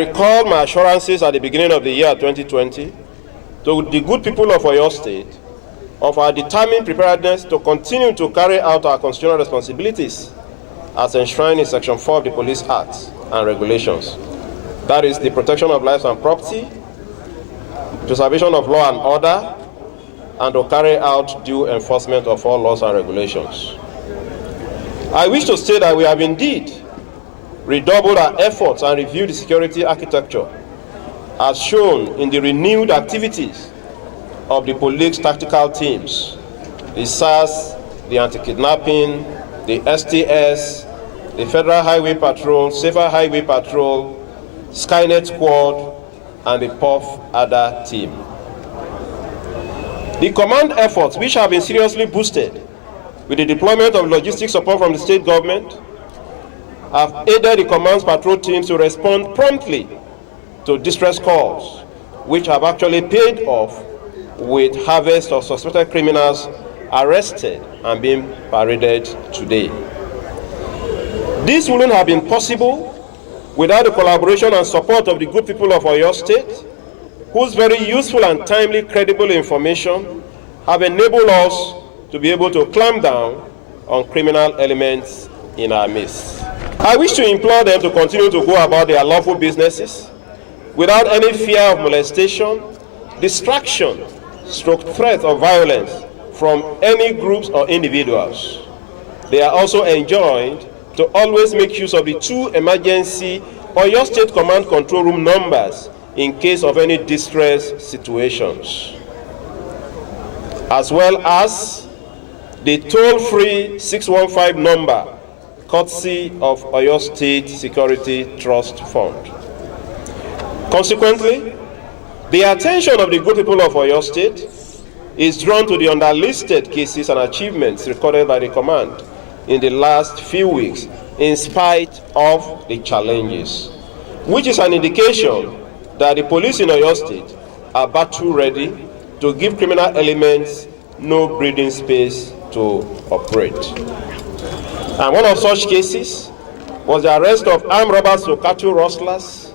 recall my assurances at the beginning of the year 2020 to the good people of Oyo State of our determined preparedness to continue to carry out our constitutional responsibilities as enshrined in Section 4 of the Police Act and regulations. That is the protection of lives and property, preservation of law and order, and to carry out due enforcement of all laws and regulations. I wish to state that we have indeed redoubled our efforts and reviewed the security architecture as shown in the renewed activities of the police tactical teams, the SARS, the anti-kidnapping, the STS, the Federal Highway Patrol, Safer Highway Patrol, Skynet Squad, and the POF ADA team. The command efforts, which have been seriously boosted with the deployment of logistic support from the state government, have aided the command's patrol teams to respond promptly to distress calls, which have actually paid off with harvest of suspected criminals arrested and being paraded today. This wouldn't have been possible without the collaboration and support of the good people of Oyo State, whose very useful and timely credible information have enabled us to be able to clamp down on criminal elements in our midst. I wish to implore them to continue to go about their lawful businesses without any fear of molestation, distraction, stroke threat of violence from any groups or individuals. They are also enjoined to always make use of the 2 emergency Oyo State Command Control Room numbers in case of any distress situations, as well as the toll-free 615 number, courtesy of Oyo State Security Trust Fund. Consequently, the attention of the good people of Oyo State is drawn to the underlisted cases and achievements recorded by the command in the last few weeks, in spite of the challenges, which is an indication that the police in Oyo State are battle ready to give criminal elements no breathing space to operate. And one of such cases was the arrest of armed robbers or cattle rustlers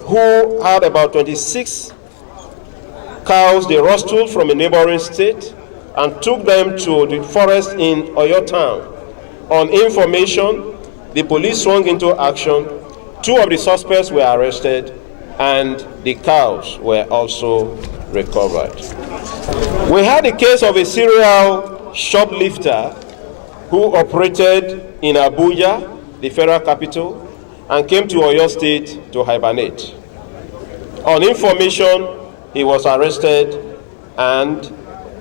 who had about 26 cows they rustled from a neighboring state and took them to the forest in Oyo town. On information, the police swung into action. 2 of the suspects were arrested and the cows were also recovered. We had the case of a serial shoplifter who operated in Abuja, the federal capital, and came to Oyo State to hibernate. On information, he was arrested and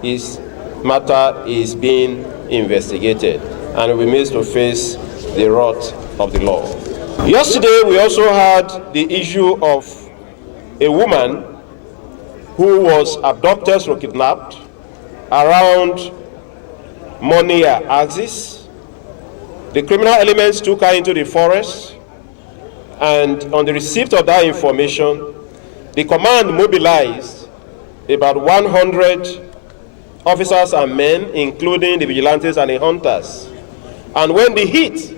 his matter is being investigated, and will be made to face the wrath of the law. Yesterday, we also had the issue of a woman who was abducted or kidnapped around Monia axis. The criminal elements took her into the forest, and on the receipt of that information, the command mobilized about 100 officers and men, including the vigilantes and the hunters. And when the heat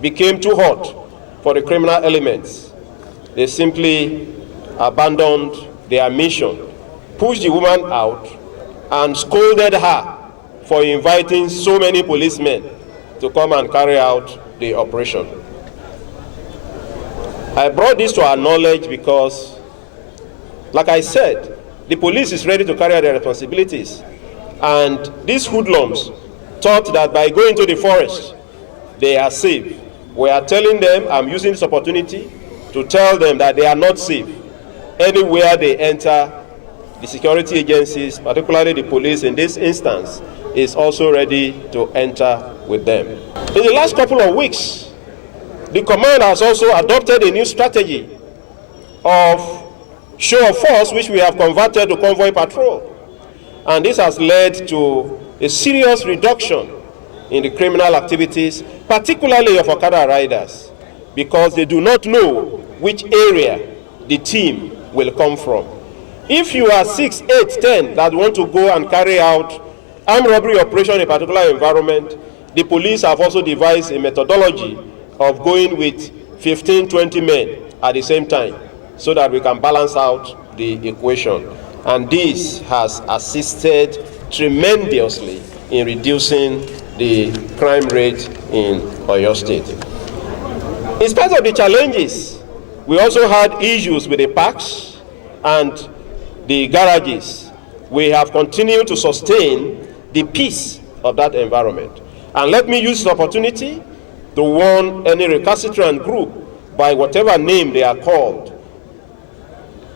became too hot for the criminal elements, they simply abandoned their mission, pushed the woman out, and scolded her for inviting so many policemen to come and carry out the operation. I brought this to our knowledge because, like I said, the police is ready to carry out their responsibilities. And these hoodlums thought that by going to the forest, they are safe. We are telling them, I'm using this opportunity to tell them that they are not safe. Anywhere they enter, the security agencies, particularly the police in this instance, is also ready to enter with them. In the last couple of weeks, the command has also adopted a new strategy of show of force, which we have converted to convoy patrol. And this has led to a serious reduction in the criminal activities, particularly of Okada riders, because they do not know which area the team will come from. If you are 6, 8, 10 that want to go and carry out armed robbery operation in a particular environment, the police have also devised a methodology of going with 15, 20 men at the same time. so that we can balance out the equation. And this has assisted tremendously in reducing the crime rate in Oyo State. In spite of the challenges, we also had issues with the parks and the garages. We have continued to sustain the peace of that environment. And let me use this opportunity to warn any recalcitrant group, by whatever name they are called,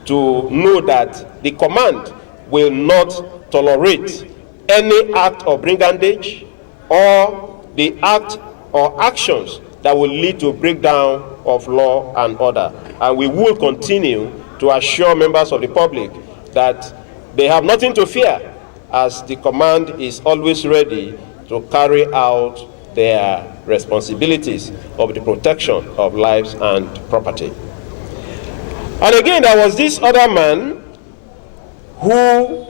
to know that the command will not tolerate any act of brigandage or the act or actions that will lead to breakdown of law and order. And we will continue to assure members of the public that they have nothing to fear, as the command is always ready to carry out their responsibilities of the protection of lives and property. And again, there was this other man who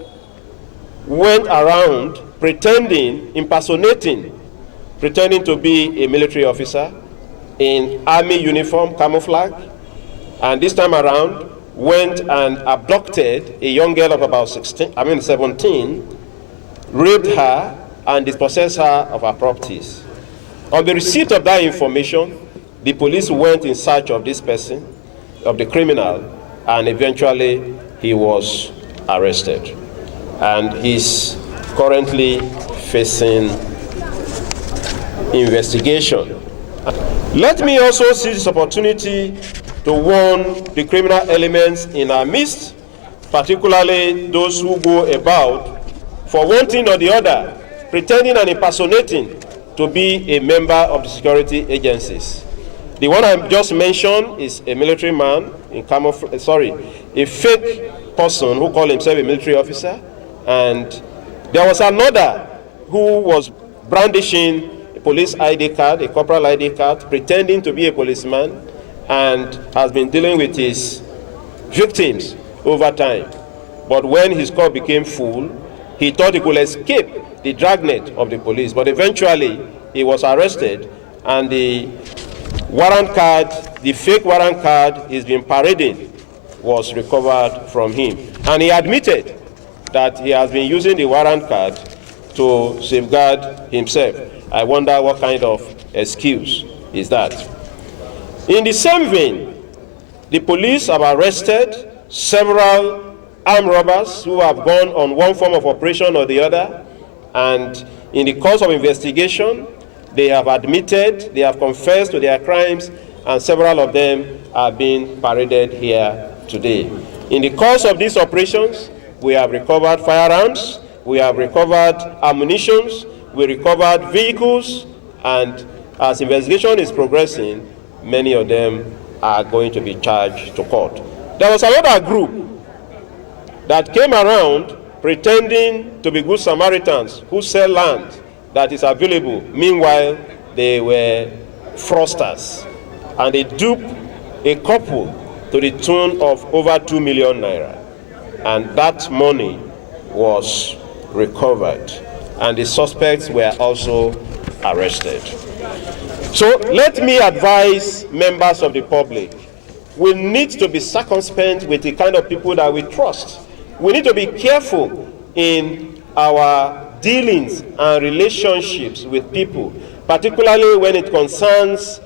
went around impersonating to be a military officer in army uniform, camouflage, and this time around went and abducted a young girl of about 17, raped her, and dispossessed her of her properties. On the receipt of that information, the police went in search of this person, of the criminal, and eventually he was arrested. And he's currently facing investigation. Let me also seize this opportunity to warn the criminal elements in our midst, particularly those who go about, for one thing or the other, pretending and impersonating to be a member of the security agencies. The one I just mentioned is a military man in a fake person who called himself a military officer, and there was another who was brandishing a police ID card, a corporal ID card, pretending to be a policeman, and has been dealing with his victims over time. But when his court became full, he thought he could escape the dragnet of the police, but eventually he was arrested, and the warrant card, the fake warrant card he's been parading, was recovered from him. And he admitted that he has been using the warrant card to safeguard himself. I wonder what kind of excuse is that. In the same vein, the police have arrested several armed robbers who have gone on one form of operation or the other, and in the course of investigation, they have admitted, they have confessed to their crimes, and several of them are being paraded here today. In the course of these operations, we have recovered firearms, we have recovered ammunition, we recovered vehicles, and as investigation is progressing, many of them are going to be charged to court. There was another group that came around pretending to be good Samaritans who sell land that is available. Meanwhile, they were fraudsters, and they duped a couple to the tune of over 2 million naira. And that money was recovered, and the suspects were also arrested. So let me advise members of the public, we need to be circumspect with the kind of people that we trust. We need to be careful in our dealings and relationships with people, particularly when it concerns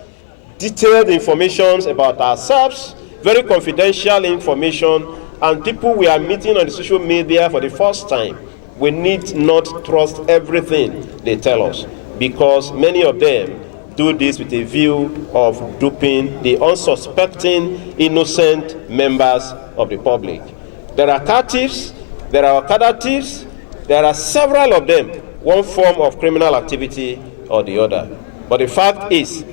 detailed information about ourselves, very confidential information, and people we are meeting on the social media for the first time. We need not trust everything they tell us, because many of them do this with a view of duping the unsuspecting, innocent members of the public. There are car thieves, there are Okada thieves, there are several of them, one form of criminal activity or the other. But the fact is,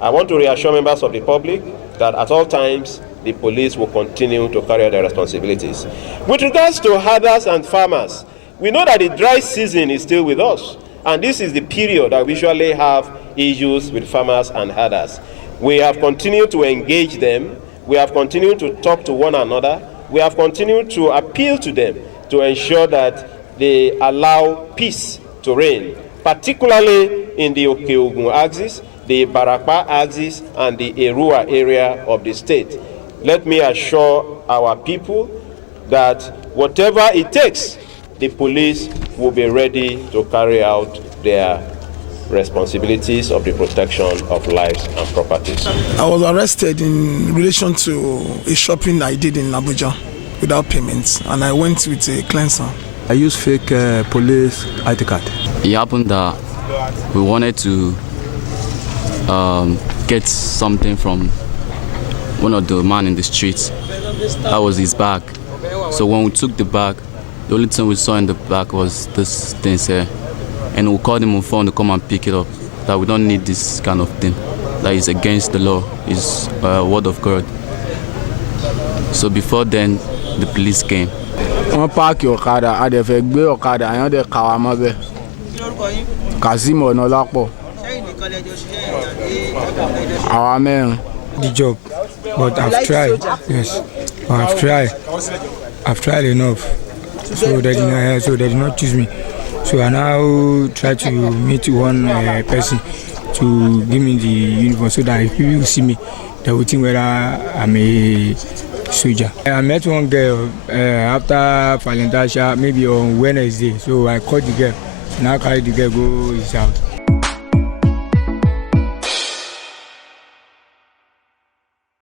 I want to reassure members of the public that at all times, the police will continue to carry out their responsibilities. With regards to herders and farmers, we know that the dry season is still with us, and this is the period that we usually have issues with farmers and herders. We have continued to engage them, we have continued to talk to one another, we have continued to appeal to them to ensure that they allow peace to reign, particularly in the Okeogun axis, the Barapa axis, and the Erua area of the state. let me assure our people that whatever it takes, the police will be ready to carry out their responsibilities of the protection of lives and properties. I was arrested in relation to a shopping I did in Abuja without payments, and I went with a cleanser. I used fake police ID card. It happened that we wanted to get something from one of the men in the streets. That was his bag. So when we took the bag, the only thing we saw in the bag was this thing here. And we called him on phone to come and pick it up. That we don't need this kind of thing. That is against the law. It's a word of God. So before then, the police came. Wọ́n páàkì ọ̀kadà adẹ̀fẹ̀ gbé ọ̀kadà àyàn dẹ̀ kàwá mọ́bẹ̀ Kazeem Ọ̀nàlápọ̀ àwa mẹ́rin. The job, but I've tried. Yes, I've tried enough. So they did not choose me. So I now try to meet one person to give me the uniform so that if people see me, they will think whether I'm a soldier. I met one girl after Valentine's, maybe on Wednesday. So I called the girl. Now carry the girl go his house.